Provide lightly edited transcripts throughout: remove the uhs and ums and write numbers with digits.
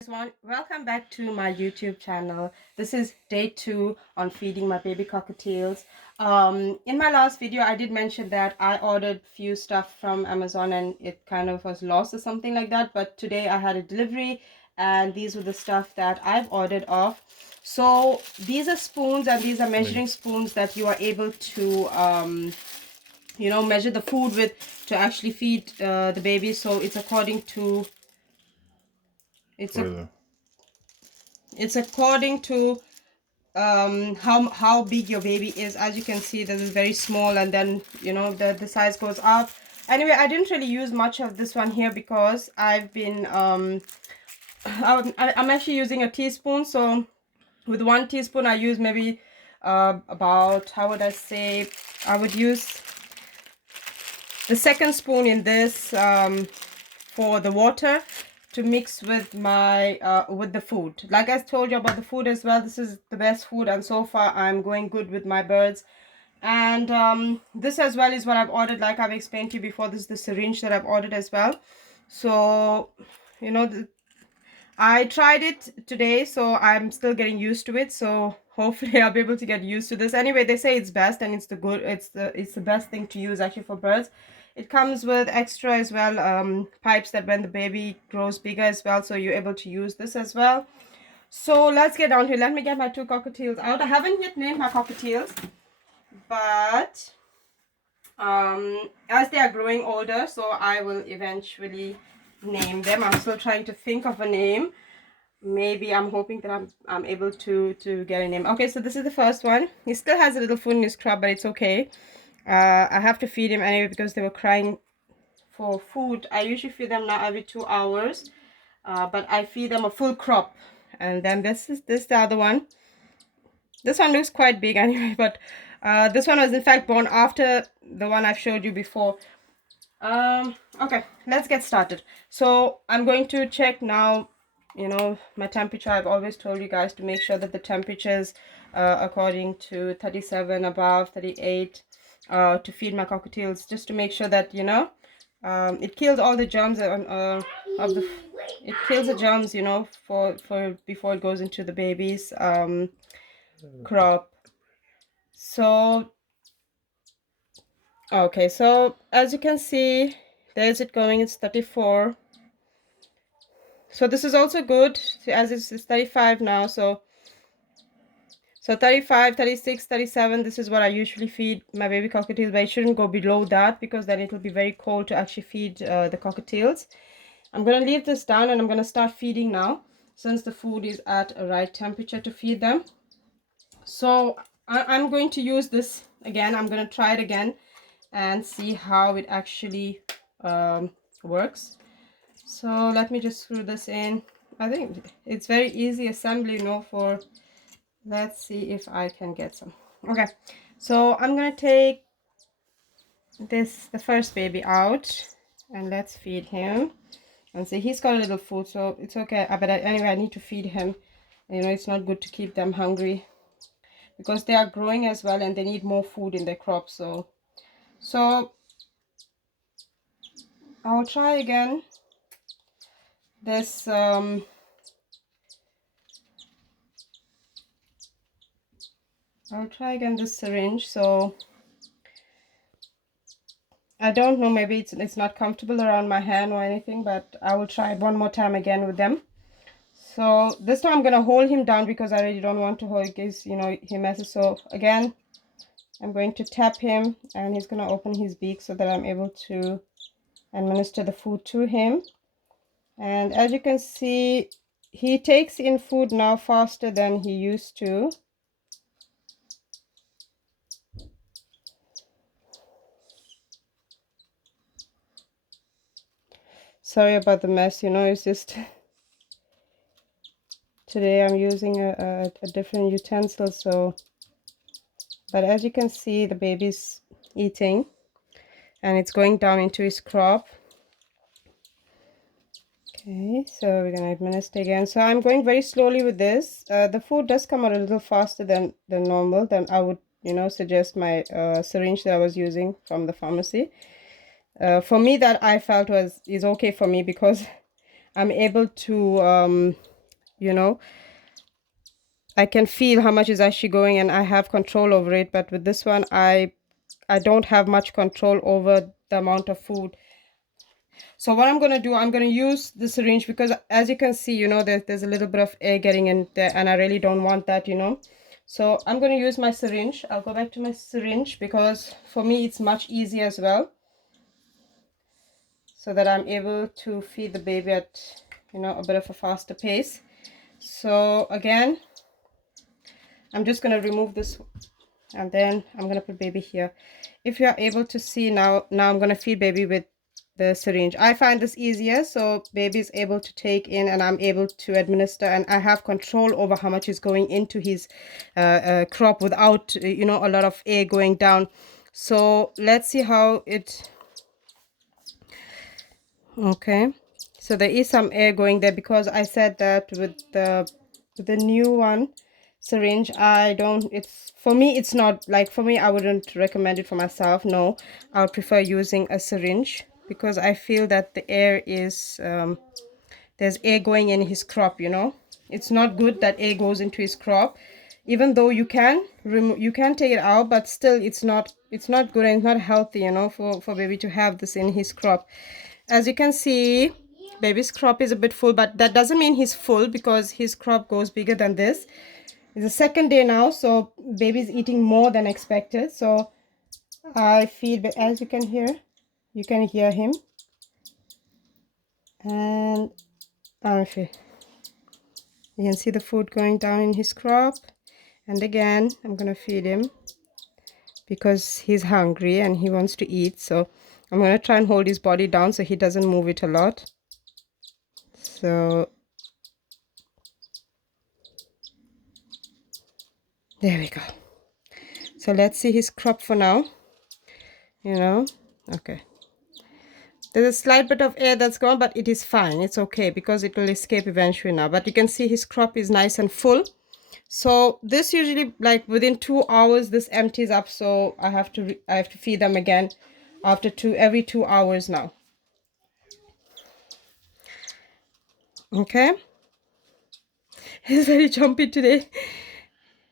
Everyone, welcome back to my YouTube channel. This is day 2 on feeding my baby cockatiels. In my last video I did mention that I ordered few stuff from Amazon and it kind of was lost or something like that, but today I had a delivery and these were the stuff that I've ordered off. So these are spoons, and these are measuring spoons that you are able to measure the food with to actually feed the baby. So it's according to it's according to how big your baby is. As you can see, this is very small, and then the size goes up. Anyway, I didn't really use much of this one here because I've been I'm actually using a teaspoon. So with 1 teaspoon I use maybe about, how would I say, I would use the second spoon in this for the water to mix with my with the food. Like I told you about the food as well, this is the best food, and so far I'm going good with my birds. And this as well is what I've ordered. Like I've explained to you before, this is the syringe that I've ordered as well. So I tried it today, so I'm still getting used to it. So hopefully I'll be able to get used to this. Anyway, they say it's best, and it's the best thing to use actually for birds. It comes with extra as well, pipes that when the baby grows bigger as well, so you're able to use this as well. So let's get down to it. Let me get my 2 cockatiels out. I haven't yet named my cockatiels, but as they are growing older, so I will eventually name them. I'm still trying to think of a name. Maybe I'm hoping that I'm able to get a name. Okay, so this is the first one. He still has a little food in his crop, but it's okay. I have to feed him anyway because they were crying for food. I usually feed them now every 2 hours, but I feed them a full crop. And then this is the other one. This one looks quite big anyway, but this one was in fact born after the one I've showed you before. Okay, let's get started. So I'm going to check now, my temperature. I've always told you guys to make sure that the temperatures according to 37 above, 38 to feed my cockatiels, just to make sure that it kills all the germs it kills the germs, for before it goes into the baby's crop. So okay, so as you can see, there's it going. It's 34. So this is also good, as it's 35 now. So 35, 36, 37, this is what I usually feed my baby cockatiels, but it shouldn't go below that because then it will be very cold to actually feed the cockatiels. I'm going to leave this down and I'm going to start feeding now, since the food is at a right temperature to feed them. So I'm going to use this again. I'm going to try it again and see how it actually works. So let me just screw this in. I think it's very easy assembly, for, let's see if I can get some. Okay, so I'm gonna take the first baby out and let's feed him. And see, he's got a little food, so it's okay. But anyway, I need to feed him. It's not good to keep them hungry because they are growing as well and they need more food in their crop. So I'll try again this syringe. So I don't know, maybe it's not comfortable around my hand or anything, but I will try it one more time again with them. So this time I'm gonna hold him down because I really don't want to hold, because he messes. So again, I'm going to tap him and he's gonna open his beak so that I'm able to administer the food to him. And as you can see, he takes in food now faster than he used to. Sorry about the mess, it's just today I'm using a different utensil. So, but as you can see, the baby's eating and it's going down into his crop. Okay, so we're gonna administer again. So I'm going very slowly with this. The food does come out a little faster than normal. Then I would suggest my syringe that I was using from the pharmacy. For me, that I felt is okay for me because I'm able to you know, I can feel how much is actually going and I have control over it. But with this one, I don't have much control over the amount of food. So what I'm going to do, I'm going to use the syringe because as you can see, you know, there's a little bit of air getting in there and I really don't want that, you know. So I'm going to use my syringe. I'll go back to my syringe because for me it's much easier as well, so that I'm able to feed the baby at, you know, a bit of a faster pace. So again, I'm just going to remove this and then I'm going to put baby here. If you are able to see now I'm going to feed baby with the syringe. I find this easier, so baby is able to take in and I'm able to administer, and I have control over how much is going into his crop without, you know, a lot of air going down. So let's see how it, okay, so there is some air going there because I said that with the new one syringe, I don't, it's, for me it's not, like, for me I wouldn't recommend it for myself. No, I would prefer using a syringe because I feel that the air is there's air going in his crop, you know. It's not good that air goes into his crop, even though you can remove, you can take it out, but still it's not good and it's not healthy, you know, for baby to have this in his crop. As you can see, baby's crop is a bit full, but that doesn't mean he's full because his crop goes bigger than this. It's the second day now, so baby's eating more than expected. So I feed, as you can hear him, and you can see the food going down in his crop. And again, I'm gonna feed him because he's hungry and he wants to eat. So I'm gonna try and hold his body down so he doesn't move it a lot. So there we go. So let's see his crop for now, you know. Okay, there's a slight bit of air that's gone, but it is fine, it's okay because it will escape eventually now. But you can see his crop is nice and full. So this usually, like, within 2 hours this empties up, so I have to feed them again after every 2 hours now. Okay, he's very jumpy today.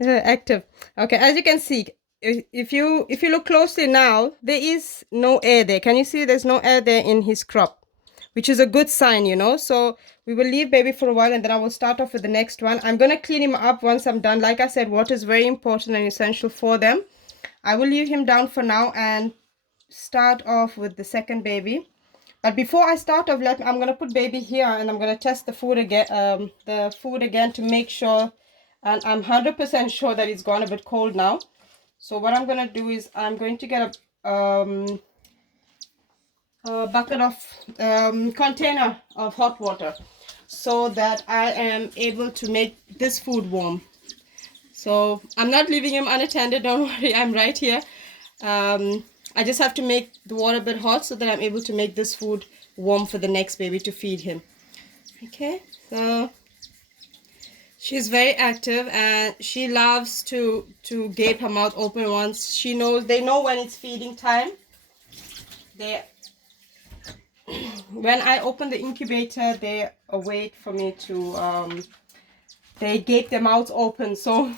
Active. Okay, as you can see, if you look closely now, there is no air there. Can you see there's no air there in his crop, which is a good sign, you know. So we will leave baby for a while and then I will start off with the next one. I'm going to clean him up once I'm done. Like I said, water is very important and essential for them. I will leave him down for now and start off with the second baby. But before I start off, I'm going to put baby here and I'm going to test the food again to make sure, and I'm 100% sure that it's gone a bit cold now. So what I'm going to do is I'm going to get a bucket of container of hot water so that I am able to make this food warm. So I'm not leaving him unattended, don't worry, I'm right here. I just have to make the water a bit hot so that I'm able to make this food warm for the next baby to feed him. Okay, so she's very active and she loves to gape her mouth open once she knows, they know when it's feeding time. When I open the incubator, they wait for me to, they gape their mouths open. So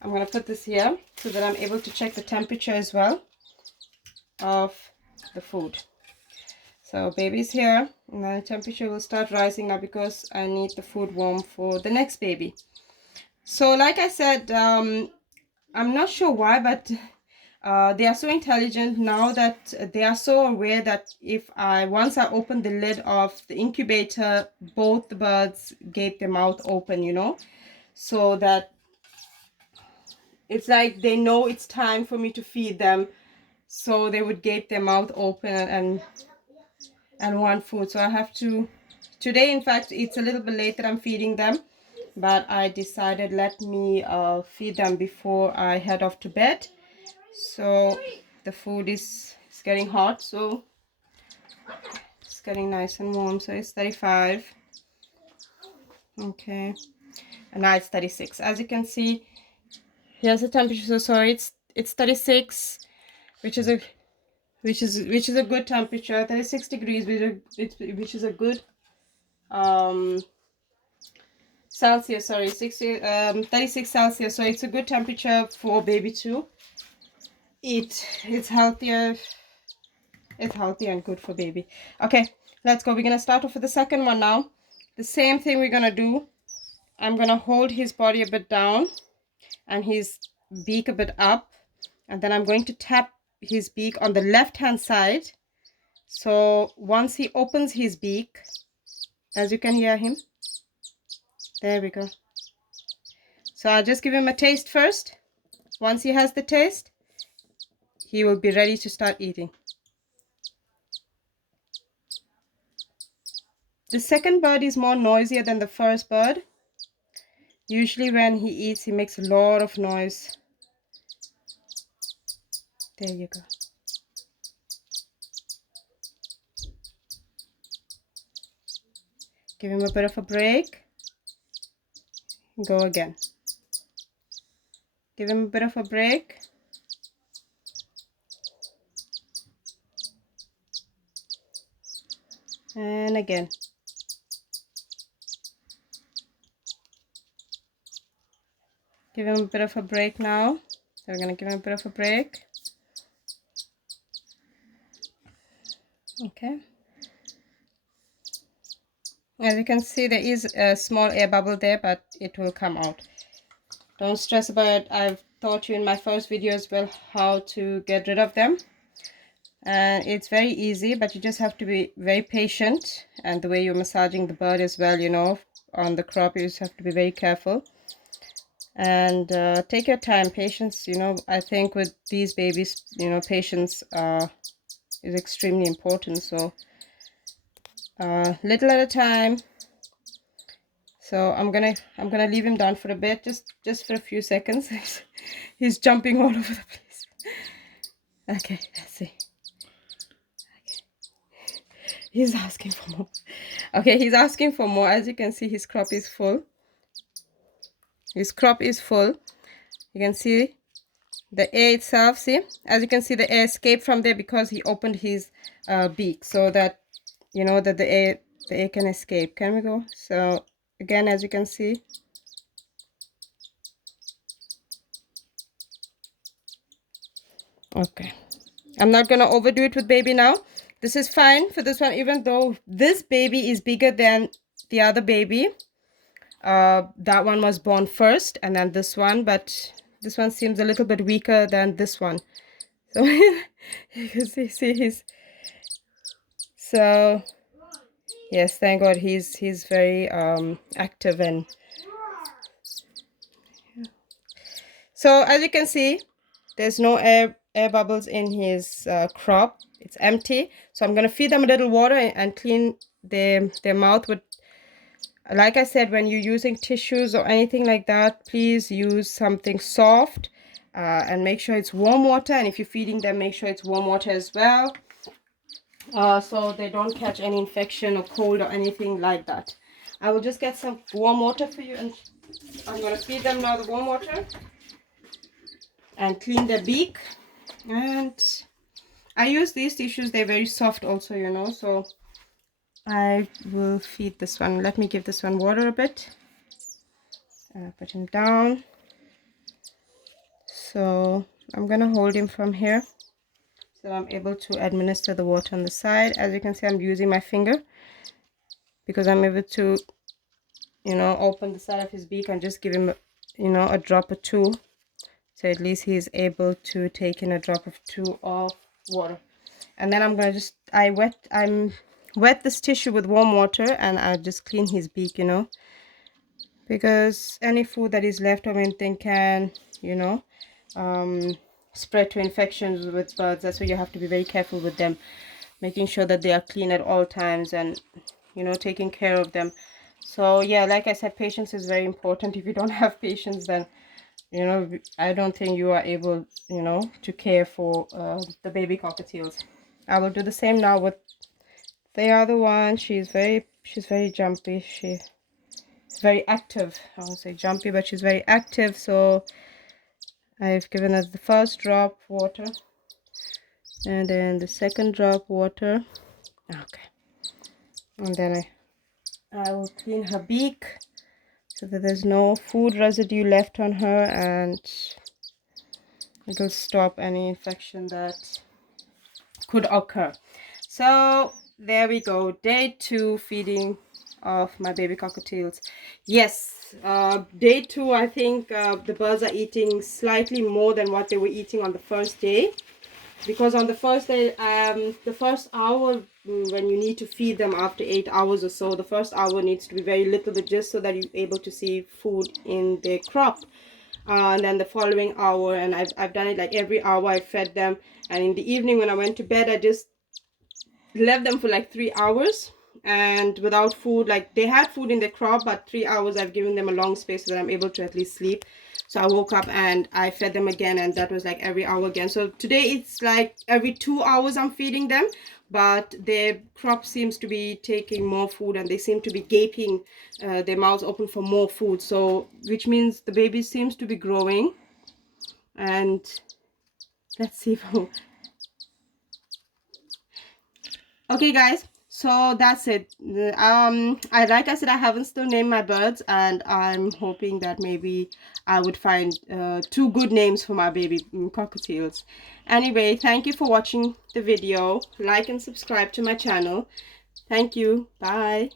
I'm going to put this here so that I'm able to check the temperature as well of the food. So baby's here and the temperature will start rising now because I need the food warm for the next baby. So like I said, I'm not sure why, but they are so intelligent now that they are so aware that once I open the lid of the incubator, both the birds gape their mouth open, you know, so that it's like they know it's time for me to feed them. So they would gape their mouth open and want food. So I have to, today in fact it's a little bit late that I'm feeding them, but I decided let me feed them before I head off to bed. So the food is getting hot, so it's getting nice and warm. So it's 35. Okay, and now it's 36. As you can see, here's the temperature. So sorry, it's 36, which is a good temperature. 36 degrees, which is a good Celsius, sorry, 36 Celsius. So it's a good temperature for baby to eat. It's healthier. It's healthy and good for baby. Okay, let's go. We're gonna start off with the second one now. The same thing we're gonna do. I'm gonna hold his body a bit down and his beak a bit up, and then I'm going to tap his beak on the left hand side. So once he opens his beak, as you can hear him, there we go. So I'll just give him a taste first. Once he has the taste, he will be ready to start eating. The second bird is more noisier than the first bird. Usually when he eats, he makes a lot of noise. There you go. Give him a bit of a break. Go again. Give him a bit of a break. And again. Give him a bit of a break now. So we're going to give him a bit of a break. Okay. As you can see, there is a small air bubble there, but it will come out. Don't stress about it. I've taught you in my first video as well how to get rid of them. And it's very easy, but you just have to be very patient. And the way you're massaging the bird as well, you know, on the crop, you just have to be very careful. And take your time. Patience, you know, I think with these babies, you know, patience is extremely important. So little at a time. So I'm gonna leave him down for a bit, just for a few seconds. He's jumping all over the place. Okay, let's see. Okay. He's asking for more. Okay, he's asking for more. As you can see, his crop is full. His crop is full. You can see the air itself. See, as you can see, the air escaped from there because he opened his beak, so that you know that the air can escape. Can we go? So again, as you can see, okay, I'm not gonna overdo it with baby now. This is fine for this one, even though this baby is bigger than the other baby. That one was born first and then this one, but this one seems a little bit weaker than this one. So you can see he's, so yes, thank God he's very active. And so as you can see, there's no air bubbles in his crop. It's empty. So I'm gonna feed them a little water and clean their mouth with, like I said, when you're using tissues or anything like that, please use something soft and make sure it's warm water. And if you're feeding them, make sure it's warm water as well, so they don't catch any infection or cold or anything like that. I will just get some warm water for you, and I'm going to feed them now the warm water and clean their beak. And I use these tissues, they're very soft also, you know, so I will feed this one. Let me give this one water a bit. Put him down. So I'm gonna hold him from here so I'm able to administer the water on the side. As you can see, I'm using my finger because I'm able to, you know, open the side of his beak and just give him, you know, a drop or two. So at least he's able to take in a drop of 2 of water. And then I'm gonna just, I'm wet this tissue with warm water and I'll just clean his beak, you know, because any food that is left or anything can, you know, spread to infections with birds. That's why you have to be very careful with them, making sure that they are clean at all times and, you know, taking care of them. So yeah, like I said, patience is very important. If you don't have patience, then, you know, I don't think you are able, you know, to care for the baby cockatiels. I will do the same now with the other one. She's very jumpy. She's very active. I won't say jumpy, but she's very active. So I've given her the first drop water and then the second drop water. Okay, and then I will clean her beak so that there's no food residue left on her, and it'll stop any infection that could occur. So there we go, day 2 feeding of my baby cockatiels. Yes, day 2, I think the birds are eating slightly more than what they were eating on the first day, because on the first day, the first hour, when you need to feed them after 8 hours or so, the first hour needs to be very little bit, just so that you're able to see food in their crop. And then the following hour, and I've done it like every hour I fed them. And in the evening when I went to bed, I just left them for like 3 hours and without food. Like, they had food in their crop, but 3 hours I've given them a long space so that I'm able to at least sleep. So I woke up and I fed them again, and that was like every hour again. So today it's like every 2 hours I'm feeding them, but their crop seems to be taking more food, and they seem to be gaping their mouths open for more food, so which means the baby seems to be growing. And let's see if okay guys, so that's it. Like I said, I haven't still named my birds, and I'm hoping that maybe I would find 2 good names for my baby cockatiels. Anyway, thank you for watching the video. Like and subscribe to my channel. Thank you. Bye.